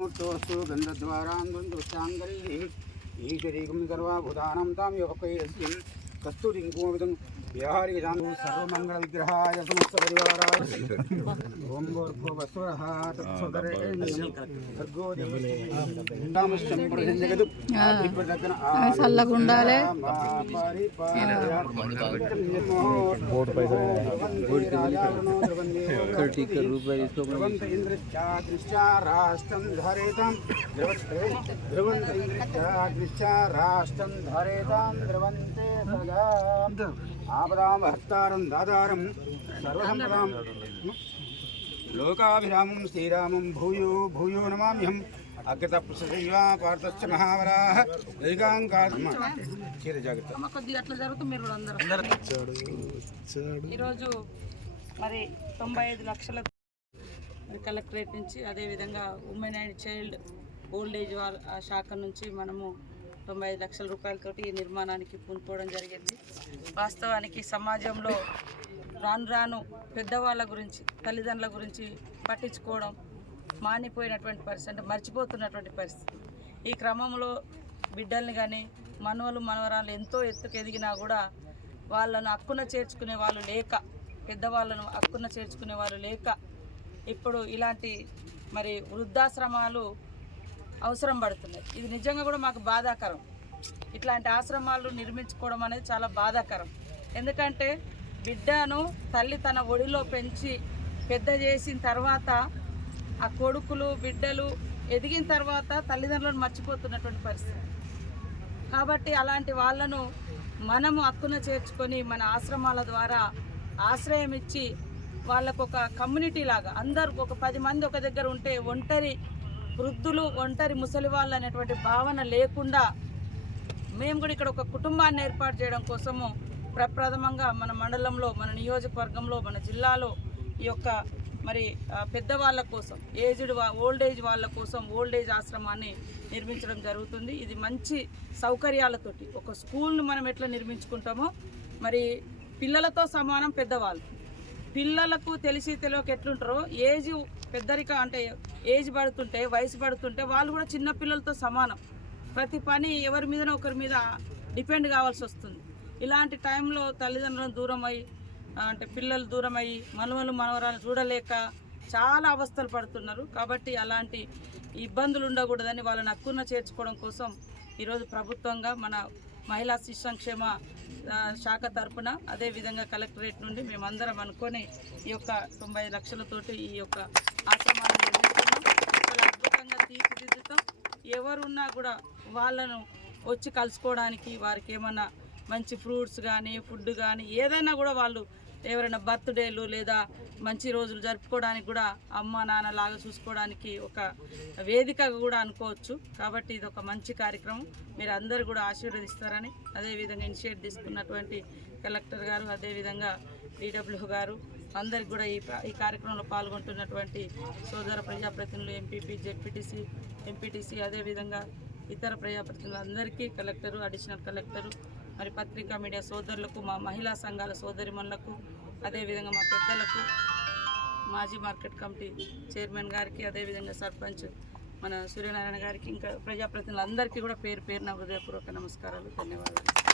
मूर्तोस्तु गन्धद्वाराङ्गुन्द्रुष्टाङ्गल्लीः ईश्वरीकं सर्वाभूतानां तां योगपैरस्यं कस्तूरिं कुमुदं व्याहारिकजां सर्वमङ्गलविग्रहाय समस्तपरिवाराय ओं भूर्भुवस्वः तत्सवितुर्वरेण्यं भर्गो देवस्य प्रचण्डयतु आदिप्रदग्न చల్లగుండాలే बोर्ड पे ध्रुवन्त इंद्रश्चा राष्ट्रं धरेतां ध्रुवन्त इंद्रश्चा राष्ट्रं धरेतां ध्रुवन्ते सदा आपदां हर्तारं दातारं सर्वसम्पदां लोकाभिरामं श्रीरामं भूयो भूयो नमाम्यहम् अग्रत प्रसवा पार्थश्च महावराः दैगांकात्म चीर जागृत కొద్దిగా అట్లా జరుగుతూ మీరు అందరూ ఈరోజు మరి 95 లక్షల కలెక్టరేట్ నుంచి అదేవిధంగా women and child old age శాఖ నుంచి మనము 95 లక్షల రూపాయలతోటి ఈ నిర్మాణానికి పూనుకోవడం జరిగింది. వాస్తవానికి సమాజంలో రాను రాను పెద్దవాళ్ళ గురించి తల్లిదండ్రుల గురించి పట్టించుకోవడం మానిపోయినటువంటి పరిస్థితి, అంటే మర్చిపోతున్నటువంటి పరిస్థితి. ఈ క్రమంలో బిడ్డల్ని కానీ మనవలు మనవరాలు ఎంతో ఎత్తుకు ఎదిగినా కూడా వాళ్ళను హక్కున చేర్చుకునే వాళ్ళు లేక, పెద్దవాళ్ళను హక్కున చేర్చుకునే వాళ్ళు లేక ఇప్పుడు ఇలాంటి మరి వృద్ధాశ్రమాలు అవసరం పడుతున్నాయి. ఇది నిజంగా కూడా మాకు బాధాకరం. ఇట్లాంటి ఆశ్రమాలు నిర్మించుకోవడం అనేది చాలా బాధాకరం. ఎందుకంటే బిడ్డను తల్లి తన ఒడిలో పెంచి పెద్ద చేసిన తర్వాత ఆ కొడుకులు బిడ్డలు ఎదిగిన తర్వాత తల్లిదండ్రులను మర్చిపోతున్నటువంటి పరిస్థితి. కాబట్టి అలాంటి వాళ్ళను మనము హక్కున చేర్చుకొని మన ఆశ్రమాల ద్వారా ఆశ్రయం ఇచ్చి వాళ్ళకు ఒక కమ్యూనిటీ లాగా అందరూ ఒక 10 మంది ఒక దగ్గర ఉంటే ఒంటరి వృద్ధులు ఒంటరి ముసలి వాళ్ళు అనేటువంటి భావన లేకుండా మేము కూడా ఇక్కడ ఒక కుటుంబాన్ని ఏర్పాటు చేయడం కోసము ప్రప్రథమంగా మన మండలంలో, మన నియోజకవర్గంలో, మన జిల్లాలో ఈ యొక్క మరి పెద్దవాళ్ళ కోసం ఓల్డ్ ఏజ్ వాళ్ళ కోసం ఓల్డ్ ఏజ్ ఆశ్రమాన్ని నిర్మించడం జరుగుతుంది. ఇది మంచి సౌకర్యాలతోటి ఒక స్కూల్ను మనం ఎట్లా నిర్మించుకుంటామో మరి పిల్లలతో సమానం పెద్దవాళ్ళు. పిల్లలకు తెలియక ఎట్లుంటారో ఏజ్ పెద్దరిక అంటే ఏజ్ పడుతుంటే వయసు పడుతుంటే వాళ్ళు కూడా చిన్న పిల్లలతో సమానం. ప్రతి పని ఎవరి మీదనో ఒకరి మీద డిపెండ్ కావాల్సి వస్తుంది. ఇలాంటి టైంలో తల్లిదండ్రులను దూరం అయ్యి అంటే పిల్లలు దూరం అయ్యి మనవలు మనవరాలు చూడలేక చాలా అవస్థలు పడుతున్నారు. కాబట్టి అలాంటి ఇబ్బందులు ఉండకూడదని వాళ్ళని హక్కున చేర్చుకోవడం కోసం ఈరోజు ప్రభుత్వంగా మన మహిళా శిశు సంక్షేమ శాఖ తరఫున అదేవిధంగా కలెక్టరేట్ నుండి మేమందరం అనుకొని ఈ యొక్క 95 లక్షలతోటి ఈ యొక్క ఆశ్రమాన్ని నిర్మిస్తున్నాం. చాలా అద్భుతంగా తీర్చిదిద్దుతాం. ఎవరున్నా కూడా వాళ్ళను వచ్చి కలుసుకోవడానికి, వారికి ఏమన్నా మంచి ఫ్రూట్స్ కానీ ఫుడ్ కానీ ఏదైనా కూడా వాళ్ళు ఎవరైనా బర్త్డేలు లేదా మంచి రోజులు జరుపుకోవడానికి కూడా అమ్మ నాన్న లాగా చూసుకోవడానికి ఒక వేదికగా కూడా అనుకోవచ్చు. కాబట్టి ఇది ఒక మంచి కార్యక్రమం. మీరు అందరూ కూడా ఆశీర్వదిస్తారని, అదేవిధంగా ఇనిషియేట్ తీసుకున్నటువంటి కలెక్టర్ గారు, అదేవిధంగా DW గారు అందరికి కూడా ఈ కార్యక్రమంలో పాల్గొంటున్నటువంటి సోదర ప్రజాప్రతినిధులు ఎంపీటీసీ అదేవిధంగా ఇతర ప్రజాప్రతినిధులు అందరికీ, కలెక్టరు, అడిషనల్ కలెక్టరు, మరి పత్రికా మీడియా సోదరులకు, మా మహిళా సంఘాల సోదరిమణులకు, అదేవిధంగా మా పెద్దలకు, మాజీ మార్కెట్ కమిటీ చైర్మన్ గారికి, అదేవిధంగా సర్పంచ్ మన సూర్యనారాయణ గారికి, ఇంకా ప్రజాప్రతినిధులందరికీ కూడా పేరు పేరున హృదయపూర్వక నమస్కారాలు, ధన్యవాదాలు.